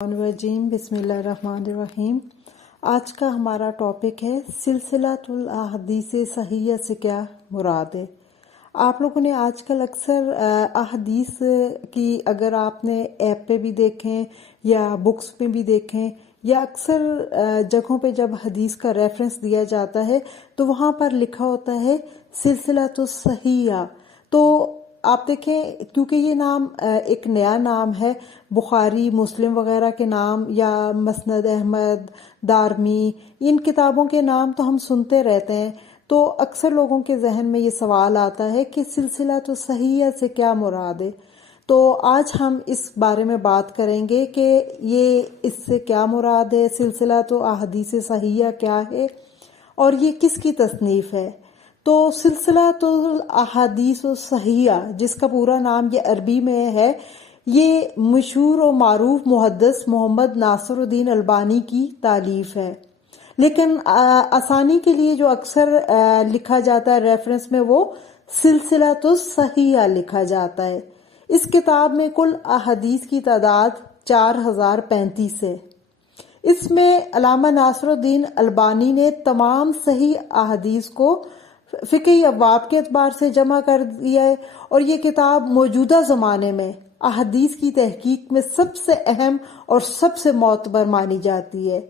रजीम बिस्मिल्लाहिर्रहमानिर्रहीम। आज का हमारा टॉपिक है सिलसिलातुल अहादीस सहीह से क्या मुराद है। आप लोगों ने आजकल अक्सर अहादीस की, अगर आपने ऐप पे भी देखें या बुक्स पे भी देखें या अक्सर जगहों पे जब हदीस का रेफरेंस दिया जाता है तो वहाँ पर लिखा होता है सिलसिलातुस सहीह। तो आप देखें, क्योंकि ये नाम एक नया नाम है, बुखारी मुस्लिम वगैरह के नाम या मसनद अहमद दारमी, इन किताबों के नाम तो हम सुनते रहते हैं, तो अक्सर लोगों के जहन में ये सवाल आता है कि सिलसिला तो सहीह से क्या मुराद है। तो आज हम इस बारे में बात करेंगे कि ये इससे क्या मुराद है, सिलसिला तो अहादीस सहीह क्या है और ये किसकी तसनीफ है। तो सिलसिला तो अहादीस सहीह, जिसका पूरा नाम ये अरबी में है, ये मशहूर और मारूफ मुहद्दिस मोहम्मद नासिरुद्दीन अल्बानी की तालीफ है। लेकिन आसानी के लिए जो अक्सर लिखा जाता है रेफरेंस में, वो सिलसिला तो सहीह लिखा जाता है। इस किताब में कुल अहादीस की तादाद 4035 है। इसमें अल्लामा नासिरुद्दीन अल्बानी ने तमाम सही अहादीस को फिक़ही अब्वाब के एतबार से जमा कर दिया है और ये किताब मौजूदा ज़माने में अहादीस की तहकीक में सबसे अहम और सबसे मोतबर मानी जाती है।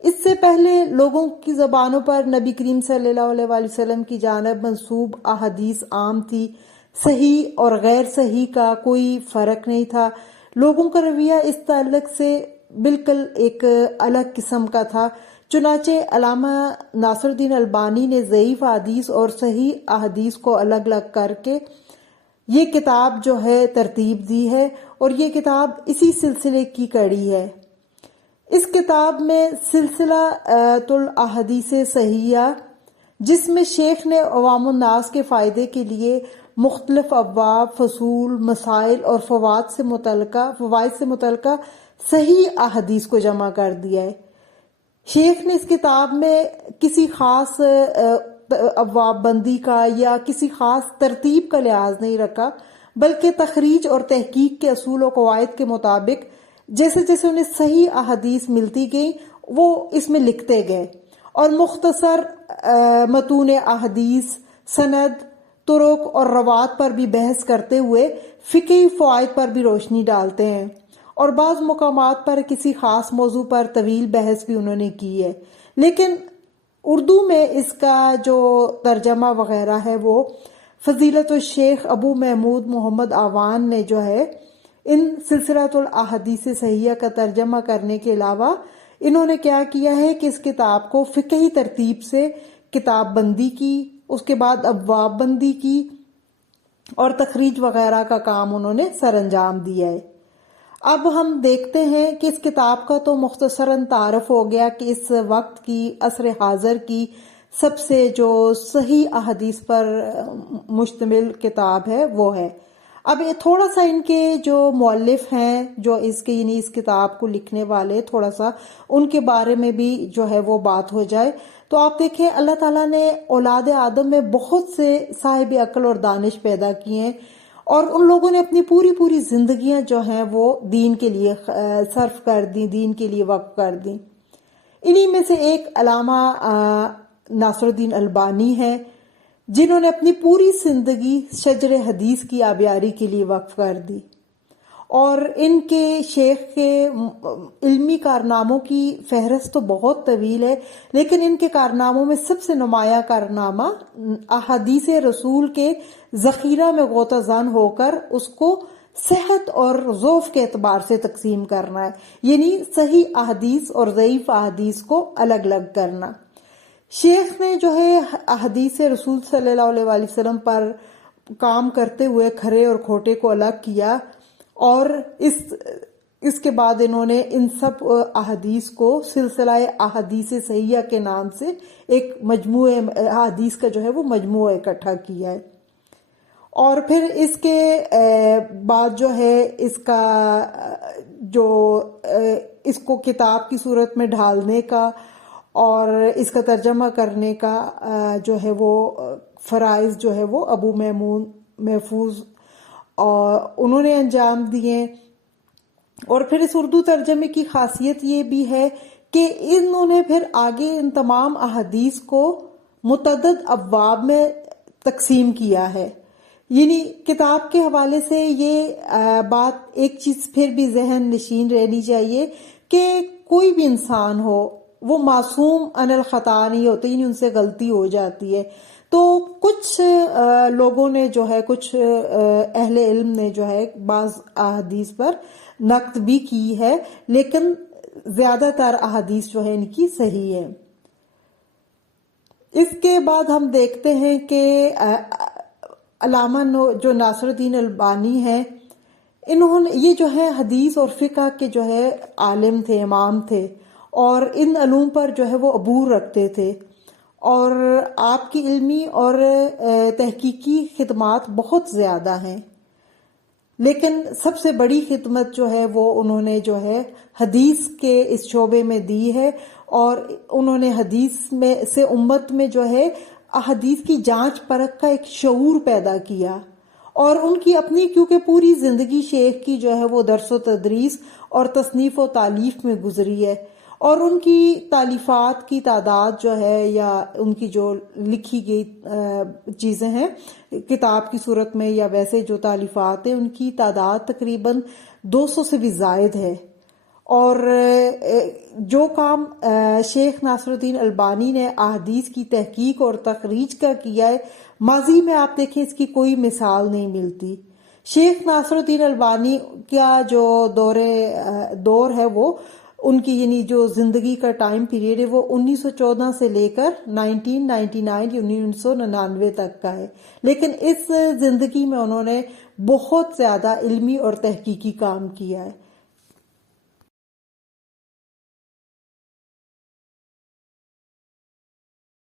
इससे पहले लोगों की ज़बानों पर नबी करीम सल्लल्लाहु अलैहि वसल्लम की जानिब मंसूब अहादीस आम थी। सही और गैर सही का कोई फ़र्क नहीं था। लोगों का रवैया इस ताल्लुक से बिल्कुल एक अलग किस्म का था। चुनाचे अल्लामा नासिरुद्दीन अल्बानी ने ज़ईफ़ अहादीस और सही अहादीस को अलग अलग करके ये किताब जो है तरतीब दी है और ये किताब इसी सिलसिले की कड़ी है। इस किताब में सिलसिला तुल अहादीस सहीह, जिसमें शेख ने अवामुन नास के फ़ायदे के लिए मुख्तलिफ अब्वाब, फसूल, मसाइल और फ़वाइद से मुतल्लिका सही अहादीस को जमा कर दिया है। शेख ने इस किताब में किसी खास अब्वाब बंदी का या किसी खास तरतीब का लिहाज नहीं रखा, बल्कि तखरीज और तहकीक के असूल और कवायद के मुताबिक जैसे जैसे उन्हें सही अहादीस मिलती गई वो इसमें लिखते गए और मुख्तसर मतून अहादीस, सनद, तुरुक और रवात पर भी बहस करते हुए फ़िक़ही फ़वाइद पर भी रोशनी डालते हैं और बाज़ मुकामात पर किसी खास मौजू पर तवील बहस भी उन्होंने की है। लेकिन उर्दू में इसका जो तर्जमा वगैरह है वो फजीलत शेख अबू महमूद मोहम्मद आवान ने जो है इन सिलसिलातुल अहादीस सहीह का तर्जमा करने के अलावा इन्होंने क्या किया है कि इस किताब को फ़िक़ही तरतीब से किताब बंदी की, उसके बाद अब्वाब बंदी की और तखरीज वगैरह का काम उन्होंने सरअंजाम दिया है। अब हम देखते हैं कि इस किताब का तो मुख्तसरन तारफ़ हो गया कि इस वक्त की, असर हाज़र की सबसे जो सही अहादीस पर मुश्तमिल किताब है वो है। अब ये थोड़ा सा इनके जो मौलिफ़ हैं, जो इसके यानी इस किताब को लिखने वाले, थोड़ा सा उनके बारे में भी जो है वो बात हो जाए। तो आप देखें, अल्लाह ताला ने औलाद आदम में बहुत से साहिब अक्ल और दानिश पैदा किए हैं और उन लोगों ने अपनी पूरी पूरी जिंदगियां जो हैं वो दीन के लिए सर्फ कर दी, दीन के लिए वक्फ कर दी। इन्हीं में से एक अल्लामा नासिरुद्दीन अल्बानी है, जिन्होंने अपनी पूरी जिंदगी शजर हदीस की आबियारी के लिए वक्फ कर दी और इनके शेख के इल्मी कारनामों की फहरिस्त तो बहुत तवील है, लेकिन इनके कारनामों में सबसे नुमाया कारनामा अहादीस रसूल के ज़ख़ीरा में गोताज़ान होकर उसको सेहत और ज़ौफ़ के एतबार से तकसीम करना है, यानी सही अहादीस और ज़ईफ़ अहादीस को अलग अलग करना। शेख ने जो है अहादीस रसूल सल्लल्लाहु अलैहि वसल्लम पर काम करते हुए खरे और खोटे को अलग किया और इसके बाद इन्होंने इन सब अहादीस को सिलसिला अहादीस सहीह के नाम से एक मजमूए अहादीस का जो है वो मजमूआ इकट्ठा किया है। और फिर इसके बाद जो है इसका जो इसको किताब की सूरत में ढालने का और इसका तर्जमा करने का जो है वो फ़राइज़ जो है वो अबू महमूद महफूज और उन्होंने अंजाम दिए। اور پھر اس اردو ترجمے کی خاصیت یہ بھی ہے کہ انہوں نے پھر آگے ان تمام احادیث کو متعدد ابواب میں تقسیم کیا ہے. یعنی کتاب کے حوالے سے یہ بات ایک چیز پھر بھی ذہن نشین رہنی چاہیے کہ کوئی بھی انسان ہو وہ معصوم عن الخطا نہیں ہوتے، یعنی ان سے غلطی ہو جاتی ہے. تو کچھ لوگوں نے جو ہے، کچھ اہل علم نے جو ہے بعض احادیث پر نقد بھی کی ہے، لیکن زیادہ تر احادیث جو ہے ان کی صحیح ہے. اس کے بعد ہم دیکھتے ہیں کہ علامہ جو ناصر الدین البانی ہیں، انہوں نے یہ جو ہے حدیث اور فقہ کے جو ہے عالم تھے، امام تھے، اور ان علوم پر جو ہے وہ عبور رکھتے تھے، اور آپ کی علمی اور تحقیقی خدمات بہت زیادہ ہیں. لیکن سب سے بڑی خدمت جو ہے وہ انہوں نے جو ہے حدیث کے اس شعبے میں دی ہے، اور انہوں نے حدیث میں سے امت میں جو ہے احادیث کی جانچ پرکھ کا ایک شعور پیدا کیا. اور ان کی اپنی کیونکہ پوری زندگی شیخ کی جو ہے وہ درس و تدریس اور تصنیف و تالیف میں گزری ہے، اور ان کی تالیفات کی تعداد جو ہے یا ان کی جو لکھی گئی چیزیں ہیں کتاب کی صورت میں یا ویسے جو تالیفات ہیں، ان کی تعداد تقریباً 200 سے بھی زائد ہے. اور جو کام شیخ ناصر الدین البانی نے احادیث کی تحقیق اور تخریج کا کیا ہے، ماضی میں آپ دیکھیں اس کی کوئی مثال نہیں ملتی. شیخ ناصر الدین البانی کا جو دور ہے وہ ان کی یعنی جو زندگی کا ٹائم پیریڈ ہے وہ 1914 سے لے کر 1999 یا 1999 تک کا ہے، لیکن اس زندگی میں انہوں نے بہت زیادہ علمی اور تحقیقی کام کیا ہے.